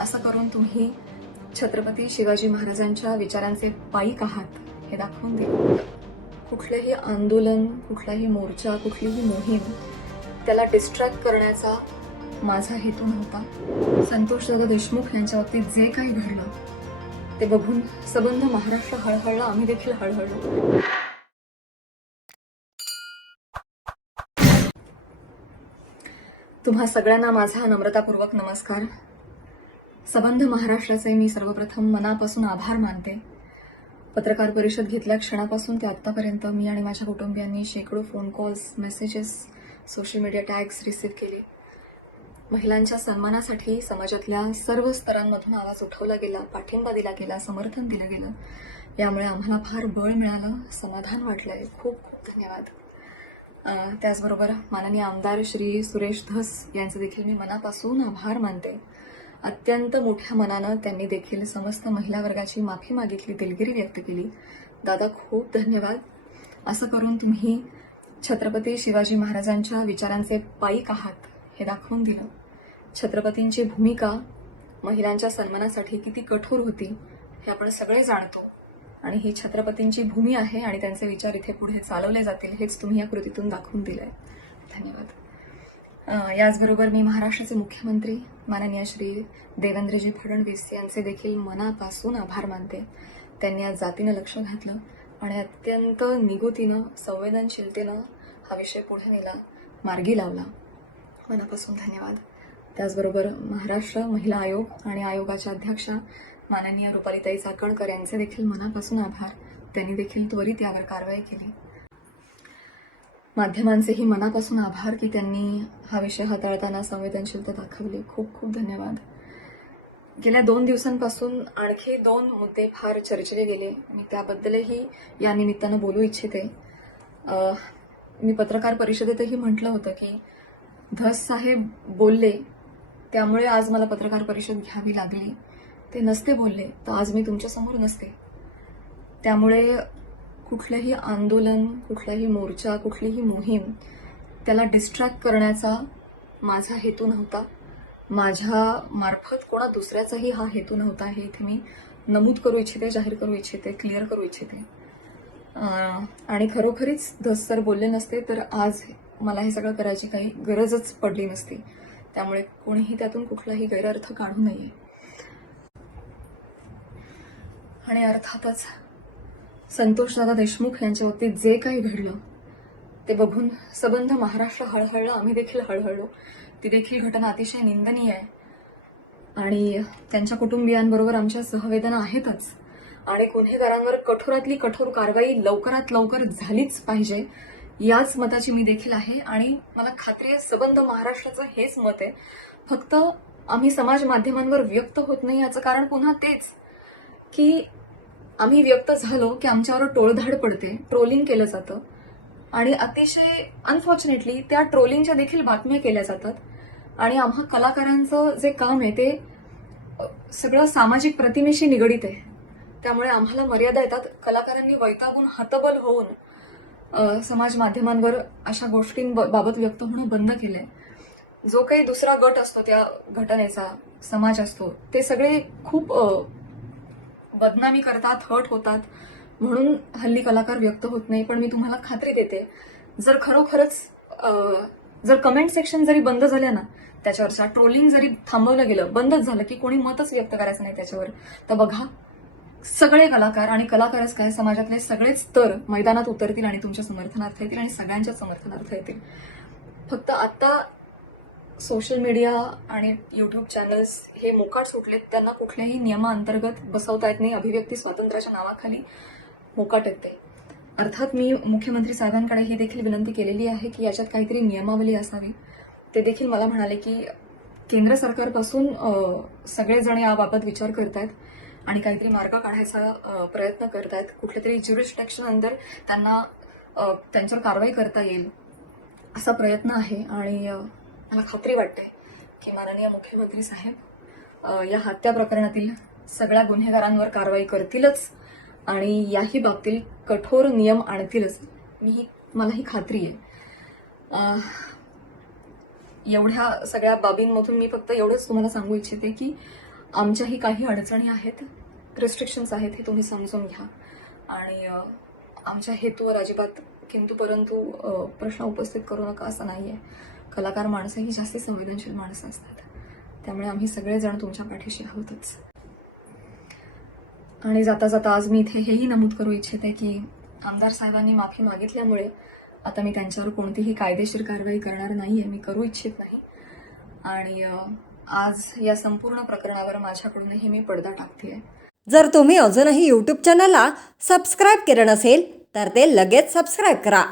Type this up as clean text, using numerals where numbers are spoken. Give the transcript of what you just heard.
असं करून तुम्ही छत्रपती शिवाजी महाराजांच्या विचारांचे पाईक आहात हे दाखवून दिलं. कुठलेही आंदोलन, कुठलाही मोर्चा, कुठलीही मोहीम त्याला डिस्ट्रॅक्ट करण्याचा माझा हेतू नव्हता. संतोषदादा देशमुख यांच्या बाबतीत जे काही घडलं ते बघून सबंध महाराष्ट्र हळहळला, आम्ही देखील हळहळलो. तुम्हा सगळ्यांना माझा नम्रतापूर्वक नमस्कार. सबंध महाराष्ट्राचे मी सर्वप्रथम मनापासून आभार मानते. पत्रकार परिषद घेतल्या क्षणापासून ते आत्तापर्यंत मी आणि माझ्या कुटुंबियांनी शेकडो phone calls, messages, social media tags receive केले. महिलांच्या सन्मानासाठी समाजातल्या सर्व स्तरांमधून आवाज उठवला गेला, पाठिंबा दिला गेला, समर्थन दिलं गेलं. यामुळे आम्हाला फार बळ मिळालं, समाधान वाटलंय. खूप खूप धन्यवाद. त्याचबरोबर माननीय आमदार श्री सुरेश धस यांचे देखील मी मनापासून आभार मानते. अत्यंत मोठ्या मनानं त्यांनी देखील समस्त महिला वर्गाची माफी मागितली, दिलगिरी व्यक्त केली. दादा खूप धन्यवाद. असं करून तुम्ही छत्रपती शिवाजी महाराजांच्या विचारांचे पाईक आहात हे दाखवून दिलं. छत्रपतींची भूमिका महिलांच्या सन्मानासाठी किती कठोर होती हे आपण सगळे जाणतो आणि ही छत्रपतींची भूमी आहे आणि त्यांचे विचार इथे पुढे चालवले जातील हेच तुम्ही या कृतीतून दाखवून दिलंय. धन्यवाद. याचबरोबर मी महाराष्ट्राचे मुख्यमंत्री माननीय श्री देवेंद्रजी फडणवीस यांचे देखील मनापासून आभार मानते. त्यांनी आज जातीनं लक्ष घातलं आणि अत्यंत निगुतीनं, संवेदनशीलतेनं हा विषय पुढे नेला, मार्गी लावला. मनापासून धन्यवाद. त्याचबरोबर महाराष्ट्र महिला आयोग आणि आयोगाच्या अध्यक्षा माननीय रुपालीताई चाकणकर यांचे देखील मनापासून आभार. त्यांनी देखील त्वरित यावर कारवाई केली. माध्यमांचेही मनापासून आभार की त्यांनी हा विषय हाताळताना संवेदनशीलता दाखवली. खूप खूप धन्यवाद. गेल्या 2 दिवसांपासून आणखी 2 मुद्दे फार चर्चेले गेले. मी त्याबद्दलही या निमित्तानं बोलू इच्छिते. मी पत्रकार परिषदेतही म्हटलं होतं की धस साहेब बोलले त्यामुळे आज मला पत्रकार परिषद घ्यावी लागली. ते नसते बोलले तर आज मी तुमच्यासमोर नसते. त्यामुळे कुठलंही आंदोलन, कुठलाही मोर्चा, कुठलीही मोहीम त्याला डिस्ट्रॅक्ट करण्याचा माझा हेतू नव्हता. माझ्या मार्फत कोणा दुसऱ्याचाही हा हेतू नव्हता. हे इथे मी नमूद करू इच्छिते, जाहीर करू इच्छिते, क्लिअर करू इच्छिते. आणि खरोखरीच धस सर बोलले नसते तर आज मला हे सगळं करायची काही गरजच पडली नसती. त्यामुळे कोणीही त्यातून कुठलाही गैरअर्थ काढू नये. आणि अर्थातच संतोषदादा देशमुख यांच्या बाबतीत जे काही घडलं ते बघून सबंध महाराष्ट्र हळहळलं, आम्ही देखील हळहळलो. ती देखील घटना अतिशय निंदनीय आहे आणि त्यांच्या कुटुंबियांबरोबर आमच्या सहवेदना आहेतच. आणि गुन्हेगारांवर कठोरातली कठोर कारवाई लवकरात लवकर झालीच पाहिजे याच मताची मी देखील आहे. आणि मला खात्री आहे सबंध महाराष्ट्राचं हेच मत आहे. फक्त आम्ही समाज माध्यमांवर व्यक्त होत नाही याचं कारण पुन्हा तेच की आम्ही व्यक्त झालो की आमच्यावर टोळधाड पडते, ट्रोलिंग केलं जातं आणि अतिशय अनफॉर्च्युनेटली त्या ट्रोलिंगच्या देखील बातम्या केल्या जातात. आणि आम्हा कलाकारांचं जे काम आहे ते सगळं सामाजिक प्रतिमेशी निगडीत आहे. त्यामुळे आम्हाला मर्यादा येतात. कलाकारांनी वैतागून हतबल होऊन समाज माध्यमांवर अशा गोष्टींबाबत व्यक्त होणं बंद केलंय. जो काही दुसरा गट असतो त्या घटनेचा, समाज असतो, ते सगळे खूप बदनामी करतात, हर्ट होतात म्हणून हल्ली कलाकार व्यक्त होत नाही. पण मी तुम्हाला खात्री देते जर खरोखरच जर कमेंट सेक्शन जरी बंद झाल्या ना, त्याच्यावरच्या ट्रोलिंग जरी थांबवलं गेलं, बंदच झालं की कोणी मतच व्यक्त करायचं नाही त्याच्यावर, तर बघा सगळे कलाकार आणि कलाकारच काय समाजातले सगळेच स्तर मैदानात उतरतील आणि तुमच्या समर्थनार्थ येतील आणि सगळ्यांच्या समर्थनार्थ येतील. फक्त आता सोशल मीडिया आणि युट्यूब चॅनल्स हे मोकाट सुटलेत. त्यांना कुठल्याही नियमाअंतर्गत बसवता येत नाही. अभिव्यक्ती स्वातंत्र्याच्या नावाखाली मोकाट येते. अर्थात मी मुख्यमंत्री साहेबांकडे ही देखील विनंती केलेली आहे की याच्यात काहीतरी नियमावली असावी. ते देखील मला म्हणाले की केंद्र सरकारपासून सगळेजण याबाबत विचार करतायत आणि काहीतरी मार्ग काढायचा प्रयत्न करतायत. कुठल्या तरी ज्युरिस्डिक्शन अंदर त्यांना त्यांच्यावर कारवाई करता येईल असा प्रयत्न आहे. आणि मला खात्री वाटते की माननीय मुख्यमंत्री साहेब या हत्या प्रकरणातील सगळ्या गुन्हेगारांवर कारवाई करतीलच आणि याही बाबतीत कठोर नियम आणतीलच. मला ही खात्री आहे. एवढ्या सगळ्या बाबींमधून मी फक्त एवढंच तुम्हाला सांगू इच्छिते की आमच्याही काही अडचणी आहेत, रिस्ट्रिक्शन्स आहेत, हे तुम्ही समजून घ्या. आणि आमच्या हेतूवर अजिबात किंतु परंतु प्रश्न उपस्थित करू नका असं नाही आहे. कलाकार माणसं ही जास्ती संवेदनशील माणसं असतात, त्यामुळे आम्ही सगळेजण तुमच्या पाठीशी आहोतच. आणि जाता जाता आज मी इथे हेही नमूद करू इच्छिते की आमदार साहेबांनी माफी मागितल्यामुळे आता मी त्यांच्यावर कोणतीही कायदेशीर कारवाई करणार नाही आहे, मी करू इच्छित नाही. आणि आज या संपूर्ण प्रकरणावर माझ्याकडूनही मी पडदा टाकते. जर तुम्ही अजूनही यूट्यूब चॅनलला सबस्क्राईब केलं नसेल तर ते लगेच सबस्क्राईब करा.